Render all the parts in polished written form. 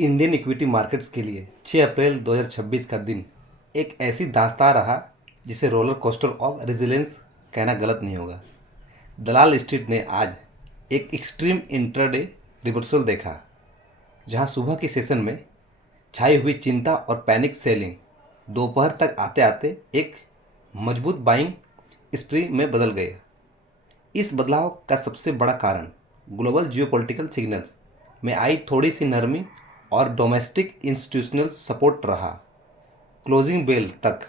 Indian equity markets के लिए 6 अप्रैल 2026 का दिन एक ऐसी दास्तां रहा जिसे रोलर कोस्टर ऑफ रेजिलियंस कहना गलत नहीं होगा। दलाल स्ट्रीट ने आज एक एक्सट्रीम इंट्राडे रिवर्सल देखा, जहां सुबह की सेशन में छाई हुई चिंता और पैनिक सेलिंग दोपहर तक आते आते एक मजबूत बाइंग स्प्री में बदल गए। इस बदलाव का सबसे बड़ा कारण ग्लोबल जियोपॉलिटिकल सिग्नल्स में आई थोड़ी सी नरमी और डोमेस्टिक इंस्टीट्यूशनल सपोर्ट रहा। क्लोजिंग बेल तक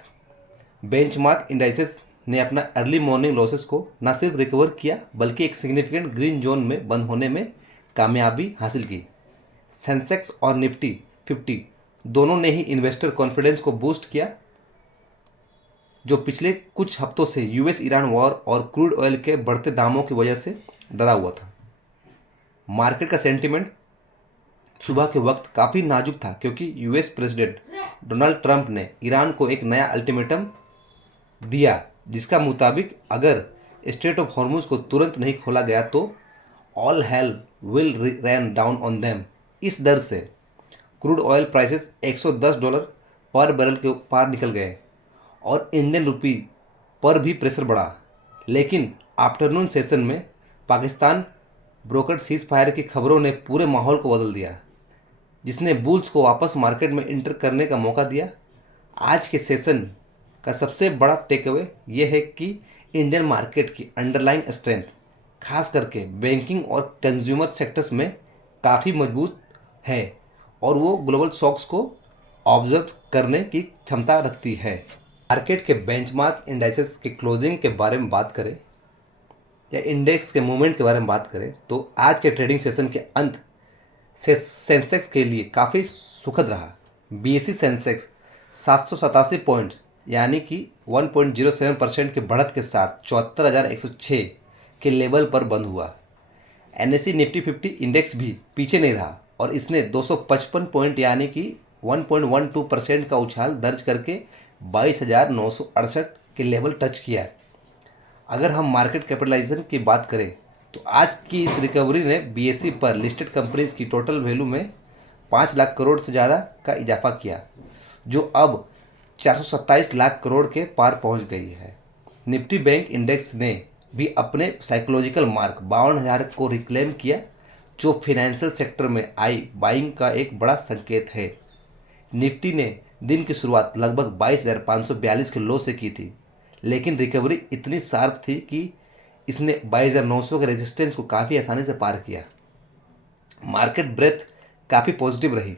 बेंचमार्क इंडाइसेस ने अपना अर्ली मॉर्निंग लॉसेस को न सिर्फ रिकवर किया बल्कि एक सिग्निफिकेंट ग्रीन जोन में बंद होने में कामयाबी हासिल की। सेंसेक्स और निफ्टी 50 दोनों ने ही इन्वेस्टर कॉन्फिडेंस को बूस्ट किया, जो पिछले कुछ हफ्तों से यूएस ईरान वॉर और क्रूड ऑयल के बढ़ते दामों की वजह से डरा हुआ था। मार्केट का सेंटिमेंट सुबह के वक्त काफ़ी नाजुक था, क्योंकि यूएस प्रेसिडेंट डोनाल्ड ट्रंप ने ईरान को एक नया अल्टीमेटम दिया, जिसका मुताबिक अगर स्ट्रेट ऑफ हॉर्मुज को तुरंत नहीं खोला गया तो all hell will rain down on them. इस डर से क्रूड ऑयल प्राइसेस $110 पर बैरल के पार निकल गए और इंडियन रुपी पर भी प्रेशर बढ़ा। लेकिन आफ्टरनून सेशन में पाकिस्तान ब्रोकर्ड सीज फायर की खबरों ने पूरे माहौल को बदल दिया, जिसने बुल्स को वापस मार्केट में इंटर करने का मौका दिया। आज के सेशन का सबसे बड़ा टेकअवे यह है कि इंडियन मार्केट की अंडरलाइंग स्ट्रेंथ, खास करके बैंकिंग और कंज्यूमर सेक्टर्स में काफ़ी मजबूत है और वो ग्लोबल शॉक्स को ऑब्जर्व करने की क्षमता रखती है। मार्केट के बेंचमार्क इंडाइसेस के क्लोजिंग के बारे में बात करें या इंडेक्स के मूवमेंट के बारे में बात करें तो आज के ट्रेडिंग सेशन के अंत से सेंसेक्स के लिए काफ़ी सुखद रहा। बीएसई सेंसेक्स 787 पॉइंट्स यानी कि 1.07% के बढ़त के साथ 74,106 के लेवल पर बंद हुआ। एनएसई निफ्टी 50 इंडेक्स भी पीछे नहीं रहा और इसने 255 पॉइंट यानी कि 1.12% का उछाल दर्ज करके 22,968 के लेवल टच किया। अगर हम मार्केट कैपिटलाइजेशन की बात करें तो आज की इस रिकवरी ने बीएसई पर लिस्टेड कंपनीज की टोटल वैल्यू में 5 लाख करोड़ से ज़्यादा का इजाफा किया, जो अब 427 लाख करोड़ के पार पहुंच गई है। निफ्टी बैंक इंडेक्स ने भी अपने साइकोलॉजिकल मार्क 52,000 को रिक्लेम किया, जो फाइनेंशियल सेक्टर में आई बाइंग का एक बड़ा संकेत है। निफ्टी ने दिन की शुरुआत लगभग 22,542 के लो से की थी, लेकिन रिकवरी इतनी शार्प थी कि इसने 22,900 के रेजिस्टेंस को काफ़ी आसानी से पार किया। मार्केट ब्रेथ काफ़ी पॉजिटिव रही,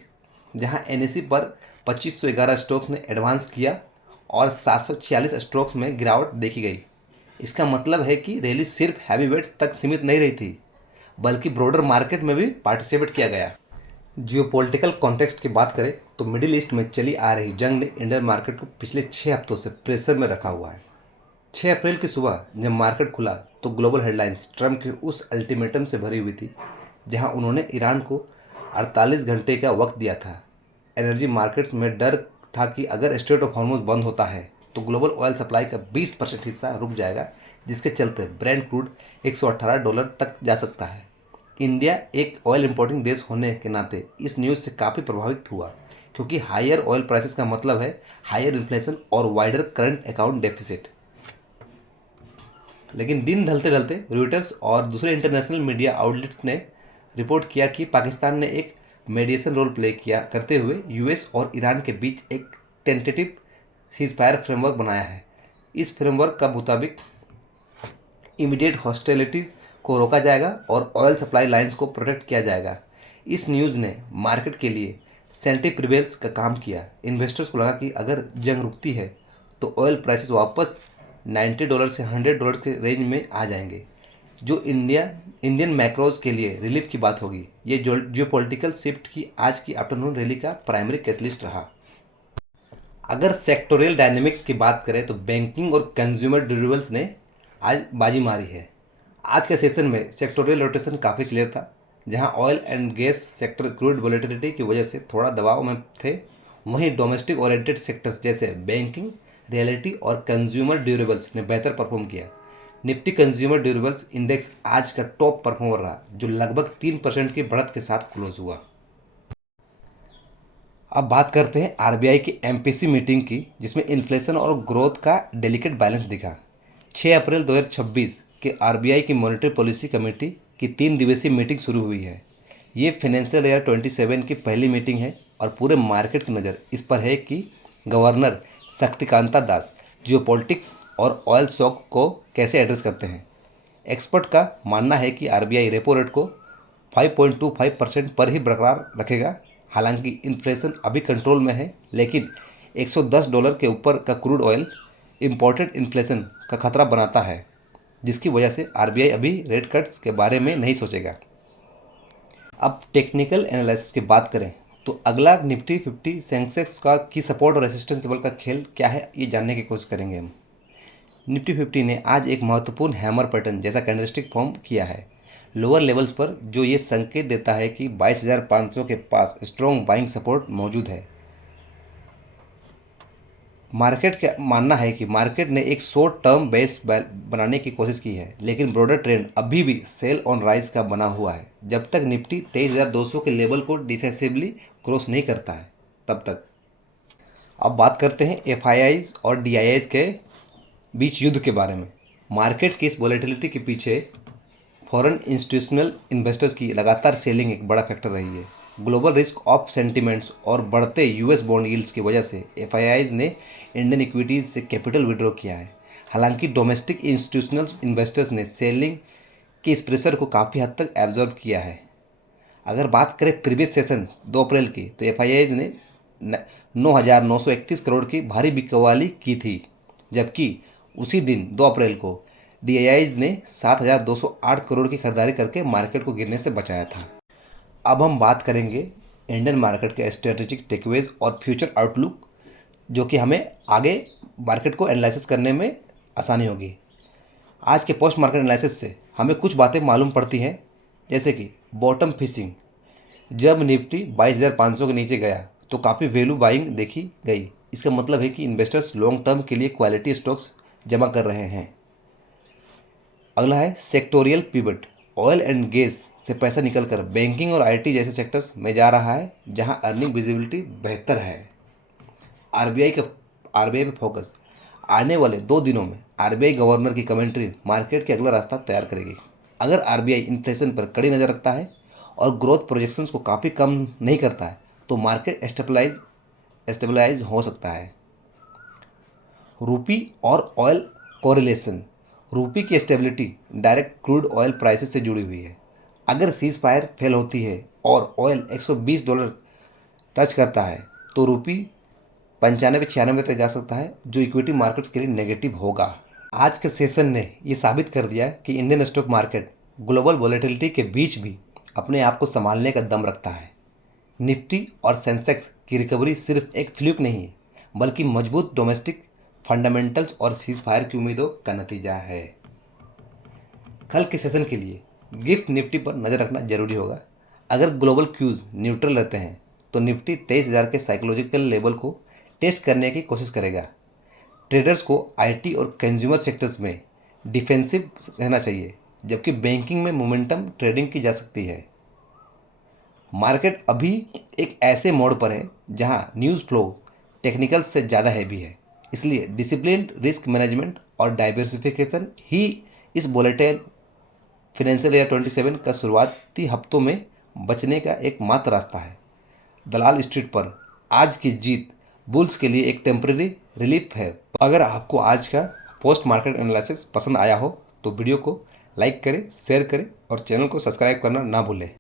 जहां एनएसई पर 2511 स्टॉक्स ने एडवांस किया और 746 स्टॉक्स में गिरावट देखी गई। इसका मतलब है कि रैली सिर्फ हैवीवेट्स तक सीमित नहीं रही थी, बल्कि ब्रॉडर मार्केट में भी पार्टिसिपेट किया गया। जियोपॉलिटिकल कॉन्टेक्स्ट की बात करें तो मिडिल ईस्ट में चली आ रही जंग ने इंडियन मार्केट को पिछले 6 हफ्तों से प्रेशर में रखा हुआ है। 6 अप्रैल की सुबह जब मार्केट खुला तो ग्लोबल हेडलाइंस ट्रंप के उस अल्टीमेटम से भरी हुई थी, जहां उन्होंने ईरान को 48 घंटे का वक्त दिया था। एनर्जी मार्केट्स में डर था कि अगर स्ट्रेट ऑफ हॉर्मुज बंद होता है तो ग्लोबल ऑयल सप्लाई का 20% हिस्सा रुक जाएगा, जिसके चलते ब्रेंट क्रूड $118 तक जा सकता है। इंडिया एक ऑयल इंपोर्टिंग देश होने के नाते इस न्यूज़ से काफ़ी प्रभावित हुआ, क्योंकि हायर ऑयल प्राइसेस का मतलब है हायर इन्फ्लेशन और वाइडर करंट अकाउंट डेफिसिट। लेकिन दिन ढलते ढलते रॉयटर्स और दूसरे इंटरनेशनल मीडिया आउटलेट्स ने रिपोर्ट किया कि पाकिस्तान ने एक मीडिएशन रोल प्ले किया करते हुए यूएस और ईरान के बीच एक टेंटेटिव सीजफायर फ्रेमवर्क बनाया है। इस फ्रेमवर्क का मुताबिक इमीडिएट हॉस्टिलिटीज़ को रोका जाएगा और ऑयल सप्लाई लाइंस को प्रोटेक्ट किया जाएगा। इस न्यूज़ ने मार्केट के लिए सेंटिव प्रिवेल्स का काम किया। इन्वेस्टर्स को लगा कि अगर जंग रुकती है तो ऑयल प्राइसेस वापस $90 से $100 के रेंज में आ जाएंगे, जो इंडियन मैक्रोज के लिए रिलीफ की बात होगी। ये जियोपॉलिटिकल शिफ्ट की आज की आफ्टरनून रैली का प्राइमरी कैटलिस्ट रहा। अगर सेक्टोरियल डायनेमिक्स की बात करें तो बैंकिंग और कंज्यूमर ड्यूरेबल्स ने आज बाजी मारी है। आज के सेशन में सेक्टोरियल रोटेशन काफ़ी क्लियर था, जहां oil and gas sector crude volatility की वजह से थोड़ा दबाव में थे। वहीं डोमेस्टिक ओरिएंटेड सेक्टर्स जैसे बैंकिंग, रियलिटी और कंज्यूमर ड्यूरेबल्स ने बेहतर परफॉर्म किया। निफ्टी कंज्यूमर ड्यूरेबल्स इंडेक्स आज का टॉप परफॉर्मर रहा, जो लगभग 3% की बढ़त के साथ क्लोज हुआ। अब बात करते हैं आरबीआई की एमपीसी मीटिंग की, जिसमें इन्फ्लेशन और ग्रोथ का डेलिकेट बैलेंस दिखा। 6 अप्रैल 2026 के आरबीआई की मॉनेटरी पॉलिसी कमेटी की 3 दिवसीय मीटिंग शुरू हुई है। ये फाइनेंशियल ईयर 27 की पहली मीटिंग है और पूरे मार्केट की नज़र इस पर है कि गवर्नर शक्तिकांता दास जियोपॉलिटिक्स और ऑयल शॉक को कैसे एड्रेस करते हैं। एक्सपर्ट का मानना है कि आरबीआई रेपो रेट को 5.25% पर ही बरकरार रखेगा। हालांकि इन्फ्लेशन अभी कंट्रोल में है, लेकिन $110 के ऊपर का क्रूड ऑयल इम्पोर्टेड इन्फ्लेशन का खतरा बनाता है, जिसकी वजह से आरबीआई अभी रेट कट्स के बारे में नहीं सोचेगा। अब टेक्निकल एनालिसिस की बात करें तो अगला निफ्टी 50 सेंसेक्स का की सपोर्ट और रेसिस्टेंस लेवल का खेल क्या है, ये जानने की कोशिश करेंगे हम। निफ्टी 50 ने आज एक महत्वपूर्ण हैमर पैटर्न जैसा कैंडलस्टिक फॉर्म किया है लोअर लेवल्स पर, जो ये संकेत देता है कि 22,500 के पास स्ट्रॉन्ग बाइंग सपोर्ट मौजूद है। मार्केट का मानना है कि मार्केट ने एक शॉर्ट टर्म बेस बनाने की कोशिश की है, लेकिन ब्रॉडर ट्रेंड अभी भी सेल ऑन राइज का बना हुआ है। जब तक निफ्टी 23,200 के लेवल को डिसाइसिवली क्रॉस नहीं करता है तब तक। अब बात करते हैं एफआईआईज और डीआईआईज के बीच युद्ध के बारे में। मार्केट की इस वॉलेटिलिटी के पीछे फॉरेन इंस्टीट्यूशनल इन्वेस्टर्स की लगातार सेलिंग एक बड़ा फैक्टर रही है। ग्लोबल रिस्क ऑफ सेंटिमेंट्स और बढ़ते यूएस बॉन्ड यील्ड्स की वजह से एफआईआईज ने इंडियन इक्विटीज़ से कैपिटल विड्रॉ किया है। हालांकि डोमेस्टिक इंस्टीट्यूशनल इन्वेस्टर्स ने सेलिंग के इस प्रेशर को काफ़ी हद तक एब्जॉर्ब किया है। अगर बात करें प्रीवियस सेशन 2 अप्रैल की, तो एफआईआईज ने 9,931 करोड़ की भारी बिकवाली की थी, जबकि उसी दिन 2 अप्रैल को डीआईआईज ने 7,208 करोड़ की खरीदारी करके मार्केट को गिरने से बचाया था। अब हम बात करेंगे इंडियन मार्केट के स्ट्रेटेजिक टेकअवेज और फ्यूचर आउटलुक, जो कि हमें आगे मार्केट को एनालिसिस करने में आसानी होगी। आज के पोस्ट मार्केट एनालिसिस से हमें कुछ बातें मालूम पड़ती हैं, जैसे कि बॉटम फिशिंग। जब निफ्टी 22,500 के नीचे गया तो काफ़ी वैल्यू बाइंग देखी गई। इसका मतलब है कि इन्वेस्टर्स लॉन्ग टर्म के लिए क्वालिटी स्टॉक्स जमा कर रहे हैं। अगला है sectoral pivot. Oil and gas से पैसा निकलकर बैंकिंग और आईटी जैसे सेक्टर्स में जा रहा है, जहां अर्निंग विजिबिलिटी बेहतर है। आरबीआई पे फोकस। आने वाले 2 दिनों में आरबीआई गवर्नर की कमेंट्री मार्केट के अगला रास्ता तैयार करेगी। अगर आरबीआई इन्फ्लेशन पर कड़ी नज़र रखता है और ग्रोथ प्रोजेक्शंस को काफ़ी कम नहीं करता है, तो मार्केट स्टेबलाइज हो सकता है। रूपी और ऑयल कोरिलेशन। रूपी की stability direct crude oil prices से जुड़ी हुई है। अगर सीज फायर फेल होती है और ऑयल $120 टच करता है, तो रूपी 95-96 तक जा सकता है, जो इक्विटी मार्केट्स के लिए नेगेटिव होगा। आज के सेशन ने ये साबित कर दिया कि Indian stock market global volatility के बीच भी अपने आप को संभालने का दम रखता है। निफ्टी और सेंसेक्स की रिकवरी सिर्फ एक फ्लूक नहीं है, बल्कि मजबूत डोमेस्टिक फंडामेंटल्स और सीज फायर की उम्मीदों का नतीजा है। कल के सेशन के लिए गिफ्ट निफ्टी पर नज़र रखना जरूरी होगा। अगर ग्लोबल क्यूज न्यूट्रल रहते हैं तो निफ्टी 23,000 के साइकोलॉजिकल लेवल को टेस्ट करने की कोशिश करेगा। ट्रेडर्स को आईटी और कंज्यूमर सेक्टर्स में डिफेंसिव रहना चाहिए, जबकि बैंकिंग में मोमेंटम ट्रेडिंग की जा सकती है। मार्केट अभी एक ऐसे मोड पर है जहां न्यूज़ फ्लो टेक्निकल से ज़्यादा हैवी है, इसलिए डिसिप्लिन्ड रिस्क मैनेजमेंट और डाइवर्सिफिकेशन ही इस वोलेटाइल फाइनेंशियल ईयर 27 का शुरुआती हफ्तों में बचने का एकमात्र रास्ता है। दलाल स्ट्रीट पर आज की जीत बुल्स के लिए एक टेम्परेरी रिलीफ है। अगर आपको आज का पोस्ट मार्केट एनालिसिस पसंद आया हो तो वीडियो को लाइक करें, शेयर करें और चैनल को सब्सक्राइब करना ना भूलें।